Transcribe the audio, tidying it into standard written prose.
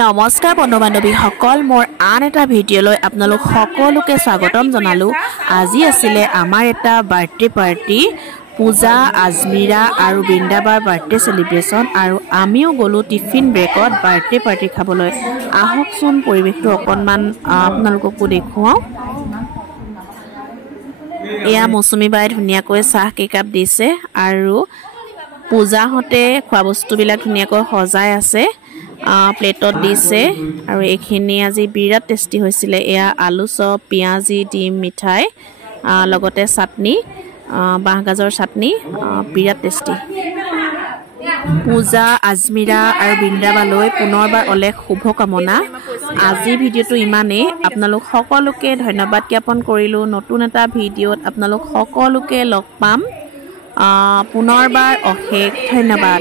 নমস্কাৰ বন্ধু বান্ধৱীসকল মোৰ আন এটা ভিডিঅ'লৈ আপোনালোক সকলোকে স্বাগতম জনালো। আজি আছিলে আমাৰ এটা বাৰ্থডে পাৰ্টি, পূজা, আজমিৰা আৰু বৃন্দাবাৰ বাৰ্থডে সেলিব্ৰেশন, আৰু আমিও গলো টিফিন ব্ৰেকত বাৰ্থডে পাৰ্টি খাবলৈ। আহকচোন পৰিৱেশটো অকণমান আপোনালোককো দেখুৱাওঁ। এয়া মৌচুমী বাই ধুনীয়াকৈ চাহ কেইকাপ দিছে আৰু পূজাহঁতে খোৱা বস্তুবিলাক ধুনীয়াকৈ সজাই আছে, প্লেটত দিছে। আৰু এইখিনি আজি বিৰাট টেষ্টি হৈছিলে। এয়া আলু চপ, পিঁয়াজি, ডিম, মিঠাই, লগতে চাটনি, বাঁহগাজৰ চাটনি, বিৰাট টেষ্টি। পূজা, আজমিৰা আৰু বৃন্দাবালৈ পুনৰবাৰ অলেখ শুভকামনা। আজি ভিডিঅ'টো ইমানেই। আপোনালোক সকলোকে ধন্যবাদ জ্ঞাপন কৰিলোঁ। নতুন এটা ভিডিঅ'ত আপোনালোক সকলোকে লগ পাম। পুনৰবাৰ অশেষ ধন্যবাদ।